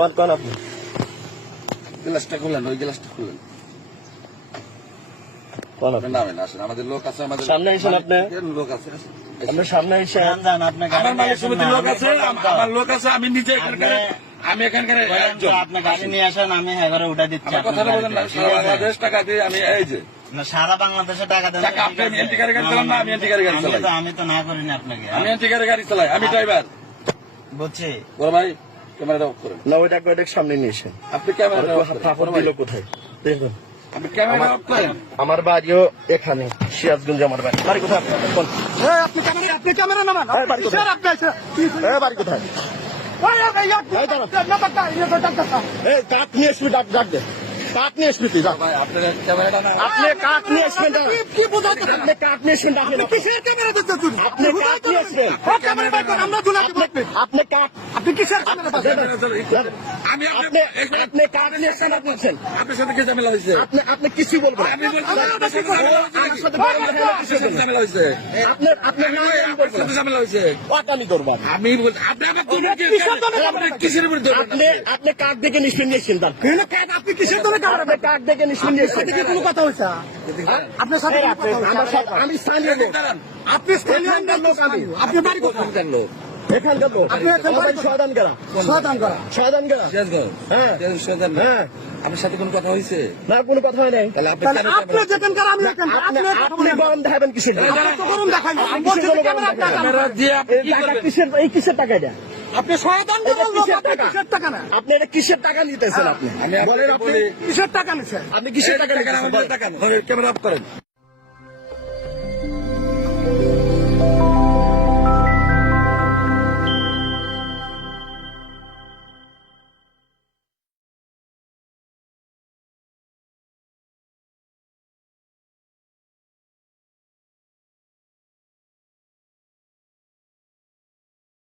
কোন আপনি গ্লাসটা খুললেন, ওই গ্লাসটা খুললেন। কোন আপনি নামেন, আসেন, আমাদের লোক আছে, আমাদের সামনে এসেন আপনি। লোক আছে, আসেন। আপনি সামনে এসে আমার মালিক সমিতির লোক আছে, আমার লোক আছে, আমি নিজে এখানকার, আমি এখানকার একজন। আপনি গাড়ি নিয়ে আসেন, আমি এবারে উঠে দিচ্ছি। আমার কথাটা বলেন না, সারা বাংলাদেশ টাকা দিয়ে আমি এই যে না, সারা বাংলাদেশে টাকা দেন। টাকা আপনি এন্টি গাড়ি চালান না, আমি এন্টি গাড়ি চালাই। আমি তো না করিনি আপনাকে। আমি এন্টি গাড়ি চালাই, আমি ড্রাইভার। বুঝছি। বড় ভাই ক্যামেরাটা অফ করেন। না ওইটা সামনে নিয়ে এসেন। আপনি ক্যামেরাটা অফ থাপড় করেন। দিল কোথায় দেখুন। আপনি ক্যামেরাটা অফ করেন। আমার বাড়িও এখানে সিরাজগঞ্জ। আমার বাড়ি কোথায়? কোন? আপনি ক্যামেরা নামান। এই বাড়ি কোথায়? আপনি এই বাড়ি কোথায়? এই কাঠ নিয়ে আসবি, ডাক দে। কাঠ নিয়ে আসবি তুই, যা। ভাই আপনার ক্যামেরাটা না, আপনি কাঠ নিয়ে আসবেন, যা। কি বোঝাতে? আপনি কাঠ নিয়ে আসবেন, ডাকেন। কিসের ক্যামেরা দিতে তুই? আপনি কাঠ নিয়ে আসবেন। ক্যামেরা বাইর কর, আমরা দুলাতে বসবে। আপনি কাঠ, আপনি কিসের ক্যামেরা বাইর করেন? আমি আপনি কাঠ নিয়ে আসছেন, আপনি বলছেন। আপনার সাথে কি ঝামেলা হয়েছে? আপনি কিছু বলবেন না। আমি বলছি আপনার সাথে আমার সাথে বলবেন না, আপনার সাথে ঝামেলা হয়েছে। আপনার নাম আপনার সাথে ঝামেলা হয়েছে। আমি করবো। আমি বলছি আপনি আমার কিসের উপরে আপনি কাঠ দেখে নিশ্চয় নিয়েছেন, তার আপনি কিসের ধরে ক্যামেরা আপনি কাঠ দেখে নিশ্চয় নিয়েছেন। সাথে কি কোনো কথা হয়েছে? আপনার সাথে কোনো কথা হয়েছে? আমার সাথে আমি স্থানীয় লোক। আপনি স্থানীয় লোক, আমি আপনি বাড়ি কোথায়? এখানকার লোক। আপনি এখান বাড়ি কোথায়? সদান করা। সমাধান করা। সদান করা। হ্যাঁ হ্যাঁ। আপনার সাথে কোনো কথা হয়েছে? না কোনো কথা হয় নাই। তাহলে আপনি তাহলে কেন আপনি যেখানকার আমি এখানকার, আপনি আপনি গরম দেখাবেন কিসের জন্য? আপনি তো করুন দেখাই না। আমি বলছি যে ক্যামেরা টাকা না। ক্যামেরা দিয়ে আপনি এই কি টাকা করবেন? কিসের? এই কিসের টাকা এটা? আপনি সমাধান এটা করার লোক, কিসের আপনি টাকা? কিসের টাকা না? আপনি এটা কিসের টাকা নিতেছেন? আপনি আমি বলেন, আপনাকে আপনি বলি, কিসের টাকা নিছেন? আপনি কিসের টাকা টাকা নিতেছেন? আমাদের টাকা না, ক্যামেরা অফ করেন।